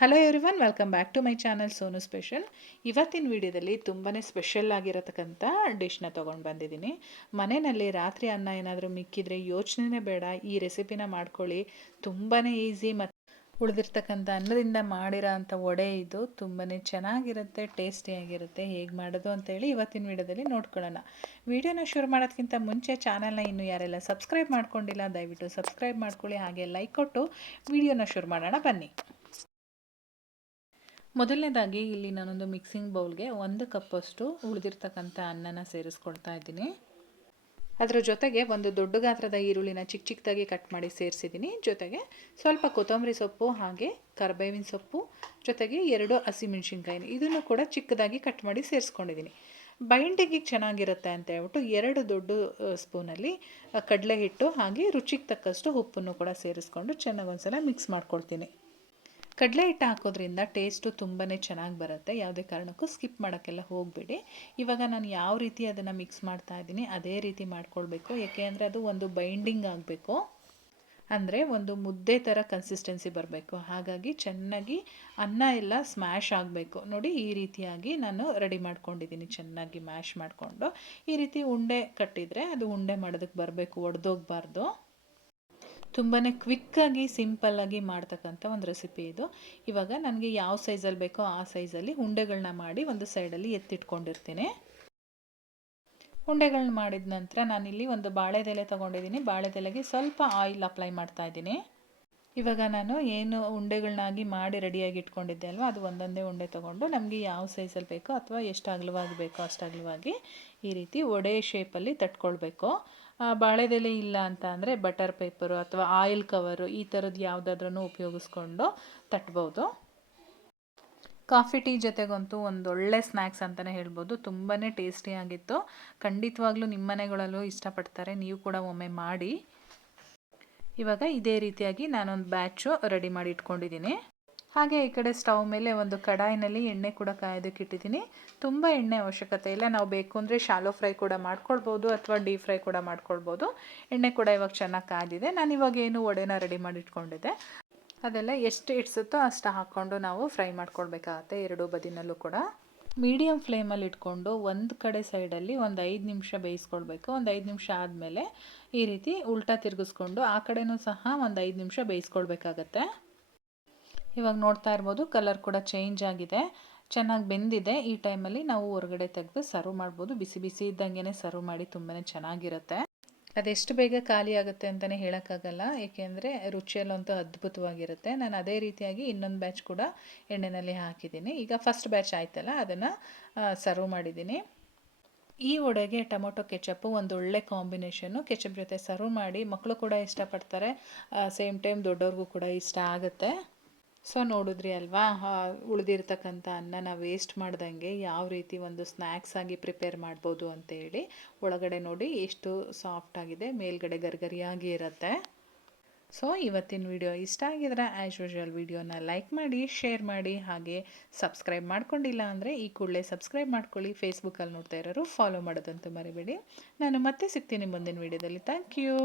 Hello everyone, welcome back to my channel Sonu special. ಇವತ್ತಿನ ವಿಡಿಯೋದಲ್ಲಿ ತುಂಬಾ ಸ್ಪೆಷಲ್ ಆಗಿರತಕ್ಕಂಥ ಡಿಶ್ನ ತೊಗೊಂಡು ಬಂದಿದ್ದೀನಿ. ಮನೆಯಲ್ಲಿ ರಾತ್ರಿ ಅನ್ನ ಏನಾದರೂ ಮಿಕ್ಕಿದ್ರೆ ಯೋಚನೆನೇ ಬೇಡ, ಈ ರೆಸಿಪಿನ ಮಾಡ್ಕೊಳ್ಳಿ. ತುಂಬಾ ಈಸಿ ಮತ್ತು ಉಳಿದಿರ್ತಕ್ಕಂಥ ಅನ್ನದಿಂದ ಮಾಡಿರೋ ಅಂಥ ವಡೆ ಇದು. ತುಂಬಾ ಚೆನ್ನಾಗಿರುತ್ತೆ, ಟೇಸ್ಟಿಯಾಗಿರುತ್ತೆ. ಹೇಗೆ ಮಾಡೋದು ಅಂತೇಳಿ ಇವತ್ತಿನ ವಿಡಿಯೋದಲ್ಲಿ ನೋಡ್ಕೊಳ್ಳೋಣ. ವಿಡಿಯೋನ ಶುರು ಮಾಡೋದಕ್ಕಿಂತ ಮುಂಚೆ ಚಾನಲ್ನ ಇನ್ನೂ ಯಾರೆಲ್ಲ ಸಬ್ಸ್ಕ್ರೈಬ್ ಮಾಡ್ಕೊಂಡಿಲ್ಲ ದಯವಿಟ್ಟು ಸಬ್ಸ್ಕ್ರೈಬ್ ಮಾಡ್ಕೊಳ್ಳಿ, ಹಾಗೆ ಲೈಕ್ ಕೊಟ್ಟು ವಿಡಿಯೋನ ಶುರು ಮಾಡೋಣ ಬನ್ನಿ. ಮೊದಲನೇದಾಗಿ ಇಲ್ಲಿ ನಾನೊಂದು ಮಿಕ್ಸಿಂಗ್ ಬೌಲ್ಗೆ 1 ಕಪ್ಪಷ್ಟು ಉಳಿದಿರ್ತಕ್ಕಂಥ ಅನ್ನನ ಸೇರಿಸ್ಕೊಳ್ತಾ ಇದ್ದೀನಿ. ಅದರ ಜೊತೆಗೆ ಒಂದು ದೊಡ್ಡ ಗಾತ್ರದ ಈರುಳ್ಳಿನ ಚಿಕ್ಕ ಚಿಕ್ಕದಾಗಿ ಕಟ್ ಮಾಡಿ ಸೇರಿಸಿದ್ದೀನಿ. ಜೊತೆಗೆ ಸ್ವಲ್ಪ ಕೊತ್ತಂಬರಿ ಸೊಪ್ಪು, ಹಾಗೆ ಕರಿಬೇವಿನ ಸೊಪ್ಪು, ಜೊತೆಗೆ 2 ಹಸಿಮೆಣಸಿನ್ಕಾಯಿನ ಇದನ್ನು ಕೂಡ ಚಿಕ್ಕದಾಗಿ ಕಟ್ ಮಾಡಿ ಸೇರಿಸ್ಕೊಂಡಿದ್ದೀನಿ. ಬೈಂಡಿಂಗಿಗೆ ಚೆನ್ನಾಗಿರುತ್ತೆ ಅಂತ ಹೇಳ್ಬಿಟ್ಟು 2 ದೊಡ್ಡ ಸ್ಪೂನಲ್ಲಿ ಕಡಲೆ ಹಿಟ್ಟು ಹಾಗೆ ರುಚಿಗೆ ತಕ್ಕಷ್ಟು ಉಪ್ಪನ್ನು ಕೂಡ ಸೇರಿಸ್ಕೊಂಡು ಚೆನ್ನಾಗಿ ಒಂದ್ಸಲ ಮಿಕ್ಸ್ ಮಾಡ್ಕೊಳ್ತೀನಿ. ಕಡಲೆ ಹಿಟ್ಟು ಹಾಕೋದ್ರಿಂದ ಟೇಸ್ಟು ತುಂಬಾ ಚೆನ್ನಾಗಿ ಬರುತ್ತೆ. ಯಾವುದೇ ಕಾರಣಕ್ಕೂ ಸ್ಕಿಪ್ ಮಾಡೋಕ್ಕೆಲ್ಲ ಹೋಗಬೇಡಿ. ಇವಾಗ ನಾನು ಯಾವ ರೀತಿ ಅದನ್ನು ಮಿಕ್ಸ್ ಮಾಡ್ತಾ ಇದ್ದೀನಿ ಅದೇ ರೀತಿ ಮಾಡ್ಕೊಳ್ಬೇಕು. ಏಕೆ ಅಂದರೆ ಅದು ಒಂದು ಬೈಂಡಿಂಗ್ ಆಗಬೇಕು, ಅಂದರೆ ಒಂದು ಮುದ್ದೆ ಥರ ಕನ್ಸಿಸ್ಟೆನ್ಸಿ ಬರಬೇಕು. ಹಾಗಾಗಿ ಚೆನ್ನಾಗಿ ಅನ್ನ ಎಲ್ಲ ಸ್ಮ್ಯಾಶ್ ಆಗಬೇಕು. ನೋಡಿ, ಈ ರೀತಿಯಾಗಿ ನಾನು ರೆಡಿ ಮಾಡ್ಕೊಂಡಿದ್ದೀನಿ. ಚೆನ್ನಾಗಿ ಮ್ಯಾಶ್ ಮಾಡಿಕೊಂಡು ಈ ರೀತಿ ಉಂಡೆ ಕಟ್ಟಿದರೆ ಅದು ಉಂಡೆ ಮಾಡೋದಕ್ಕೆ ಬರಬೇಕು, ಒಡೆದೋಗ್ಬಾರ್ದು. ತುಂಬಾ ಕ್ವಿಕ್ಕಾಗಿ ಸಿಂಪಲ್ಲಾಗಿ ಮಾಡ್ತಕ್ಕಂಥ ಒಂದು ರೆಸಿಪಿ ಇದು. ಇವಾಗ ನನಗೆ ಯಾವ ಸೈಜಲ್ಲಿ ಬೇಕೋ ಆ ಸೈಜಲ್ಲಿ ಉಂಡೆಗಳನ್ನ ಮಾಡಿ ಒಂದು ಸೈಡಲ್ಲಿ ಎತ್ತಿಟ್ಕೊಂಡಿರ್ತೀನಿ. ಉಂಡೆಗಳನ್ನ ಮಾಡಿದ ನಂತರ ನಾನಿಲ್ಲಿ ಒಂದು ಬಾಳೆದೆಲೆ ತೊಗೊಂಡಿದ್ದೀನಿ. ಬಾಳೆದೆಲೆಗೆ ಸ್ವಲ್ಪ ಆಯಿಲ್ ಅಪ್ಲೈ ಮಾಡ್ತಾ ಇದ್ದೀನಿ. ಇವಾಗ ನಾನು ಏನು ಉಂಡೆಗಳನ್ನಾಗಿ ಮಾಡಿ ರೆಡಿಯಾಗಿ ಇಟ್ಕೊಂಡಿದ್ದೆ ಅಲ್ವ, ಅದು ಒಂದೊಂದೇ ಉಂಡೆ ತೊಗೊಂಡು ನಮಗೆ ಯಾವ ಸೈಜಲ್ಲಿ ಬೇಕೋ ಅಥವಾ ಎಷ್ಟು ಅಗಲವಾಗಿ ಬೇಕೋ ಅಷ್ಟು ಅಗಲವಾಗಿ ಈ ರೀತಿ ವಡೆ ಶೇಪಲ್ಲಿ ತಟ್ಕೊಳ್ಬೇಕು. ಬಾಳೆದೆಲೆ ಇಲ್ಲ ಅಂತ ಅಂದರೆ ಬಟರ್ ಪೇಪರು ಅಥವಾ ಆಯಿಲ್ ಕವರು ಈ ಥರದ್ದು ಯಾವುದಾದ್ರೂ ಉಪಯೋಗಿಸ್ಕೊಂಡು ತಟ್ಬೋದು. ಕಾಫಿ ಟೀ ಜೊತೆಗಂತೂ ಒಂದೊಳ್ಳೆ ಸ್ನ್ಯಾಕ್ಸ್ ಅಂತಲೇ ಹೇಳ್ಬೋದು. ತುಂಬಾ ಟೇಸ್ಟಿಯಾಗಿತ್ತು. ಖಂಡಿತವಾಗ್ಲೂ ನಿಮ್ಮ ಮನೆಗಳಲ್ಲೂ ಇಷ್ಟಪಡ್ತಾರೆ, ನೀವು ಕೂಡ ಒಮ್ಮೆ ಮಾಡಿ. ಇವಾಗ ಇದೇ ರೀತಿಯಾಗಿ ನಾನೊಂದು ಬ್ಯಾಚು ರೆಡಿ ಮಾಡಿ ಇಟ್ಕೊಂಡಿದ್ದೀನಿ. ಹಾಗೆ ಈ ಕಡೆ ಸ್ಟವ್ ಮೇಲೆ ಒಂದು ಕಡಾಯಿನಲ್ಲಿ ಎಣ್ಣೆ ಕೂಡ ಕಾಯೋದಕ್ಕೆ ಇಟ್ಟಿದ್ದೀನಿ. ತುಂಬ ಎಣ್ಣೆ ಅವಶ್ಯಕತೆ ಇಲ್ಲ, ನಾವು ಬೇಕು ಅಂದರೆ ಶಾಲೋ ಫ್ರೈ ಕೂಡ ಮಾಡ್ಕೊಳ್ಬೋದು ಅಥವಾ ಡೀಪ್ ಫ್ರೈ ಕೂಡ ಮಾಡ್ಕೊಳ್ಬೋದು. ಎಣ್ಣೆ ಕೂಡ ಇವಾಗ ಚೆನ್ನಾಗಿ ಕಾದಿದೆ. ನಾನು ಇವಾಗ ಏನು ವಡೆನ ರೆಡಿ ಮಾಡಿ ಇಟ್ಕೊಂಡಿದ್ದೆ ಅದೆಲ್ಲ ಎಷ್ಟು ಇಡ್ಸುತ್ತೋ ಅಷ್ಟು ಹಾಕ್ಕೊಂಡು ನಾವು ಫ್ರೈ ಮಾಡ್ಕೊಳ್ಬೇಕಾಗತ್ತೆ. 2 ಬದಿನಲ್ಲೂ ಕೂಡ ಮೀಡಿಯಮ್ ಫ್ಲೇಮಲ್ಲಿ ಇಟ್ಕೊಂಡು ಒಂದು ಕಡೆ ಸೈಡಲ್ಲಿ ಒಂದು 5 ನಿಮಿಷ ಬೇಯಿಸ್ಕೊಳ್ಬೇಕು. ಒಂದು 5 ನಿಮಿಷ ಆದಮೇಲೆ ಈ ರೀತಿ ಉಲ್ಟಾ ತಿರುಗಿಸ್ಕೊಂಡು ಆ ಕಡೆನೂ ಸಹ ಒಂದು 5 ನಿಮಿಷ ಬೇಯಿಸ್ಕೊಳ್ಬೇಕಾಗತ್ತೆ. ಇವಾಗ ನೋಡ್ತಾ ಇರ್ಬೋದು, ಕಲರ್ ಕೂಡ ಚೇಂಜ್ ಆಗಿದೆ, ಚೆನ್ನಾಗಿ ಬೆಂದಿದೆ. ಈ ಟೈಮಲ್ಲಿ ನಾವು ಹೊರಗಡೆ ತೆಗೆದು ಸರ್ವ್ ಮಾಡ್ಬೋದು. ಬಿಸಿ ಬಿಸಿ ಇದ್ದಂಗೆ ಸರ್ವ್ ಮಾಡಿ, ತುಂಬಾ ಚೆನ್ನಾಗಿರುತ್ತೆ. ಅದೆಷ್ಟು ಬೇಗ ಖಾಲಿ ಆಗುತ್ತೆ ಅಂತಲೇ ಹೇಳೋಕ್ಕಾಗಲ್ಲ, ಏಕೆಂದರೆ ರುಚಿಯಲ್ಲಂತೂ ಅದ್ಭುತವಾಗಿರುತ್ತೆ. ನಾನು ಅದೇ ರೀತಿಯಾಗಿ ಇನ್ನೊಂದು ಬ್ಯಾಚ್ ಕೂಡ ಎಣ್ಣೆಯಲ್ಲಿ ಹಾಕಿದ್ದೀನಿ. ಈಗ ಫಸ್ಟ್ ಬ್ಯಾಚ್ ಆಯ್ತಲ್ಲ, ಅದನ್ನು ಸರ್ವ್ ಮಾಡಿದ್ದೀನಿ. ಈ ವಡೆಗೆ ಟೊಮೊಟೊ ಕೆಚಪ್ಪು ಒಂದು ಒಳ್ಳೆ ಕಾಂಬಿನೇಷನ್ನು. ಕೆಚಪ್ ಜೊತೆ ಸರ್ವ್ ಮಾಡಿ, ಮಕ್ಕಳು ಕೂಡ ಇಷ್ಟಪಡ್ತಾರೆ, ಸೇಮ್ ಟೈಮ್ ದೊಡ್ಡವ್ರಿಗೂ ಕೂಡ ಇಷ್ಟ ಆಗುತ್ತೆ. ಸೊ ನೋಡಿದ್ರಿ ಅಲ್ವಾ, ಉಳಿದಿರ್ತಕ್ಕಂಥ ಅನ್ನನ ವೇಸ್ಟ್ ಮಾಡ್ದಂಗೆ ಯಾವ ರೀತಿ ಒಂದು ಸ್ನ್ಯಾಕ್ಸ್ ಆಗಿ ಪ್ರಿಪೇರ್ ಮಾಡ್ಬೋದು ಅಂತೇಳಿ. ಒಳಗಡೆ ನೋಡಿ ಎಷ್ಟು ಸಾಫ್ಟ್ ಆಗಿದೆ, ಮೇಲ್ಗಡೆ ಗರಿಗರಿಯಾಗಿ ಇರುತ್ತೆ. ಸೊ ಇವತ್ತಿನ ವಿಡಿಯೋ ಇಷ್ಟ ಆಗಿದ್ರೆ ಆ್ಯಸ್ ಯೂಶುವಲ್ ವಿಡಿಯೋನ ಲೈಕ್ ಮಾಡಿ, ಶೇರ್ ಮಾಡಿ, ಹಾಗೆ ಸಬ್ಸ್ಕ್ರೈಬ್ ಮಾಡ್ಕೊಂಡಿಲ್ಲ ಅಂದರೆ ಈ ಕೂಡಲೇ ಸಬ್ಸ್ಕ್ರೈಬ್ ಮಾಡ್ಕೊಳ್ಳಿ. ಫೇಸ್ಬುಕ್ಕಲ್ಲಿ ನೋಡ್ತಾ ಇರೋರು ಫಾಲೋ ಮಾಡೋದಂತೂ ಮರಿಬೇಡಿ. ನಾನು ಮತ್ತೆ ಸಿಗ್ತೀನಿ ಮುಂದಿನ ವಿಡಿಯೋದಲ್ಲಿ. Thank you.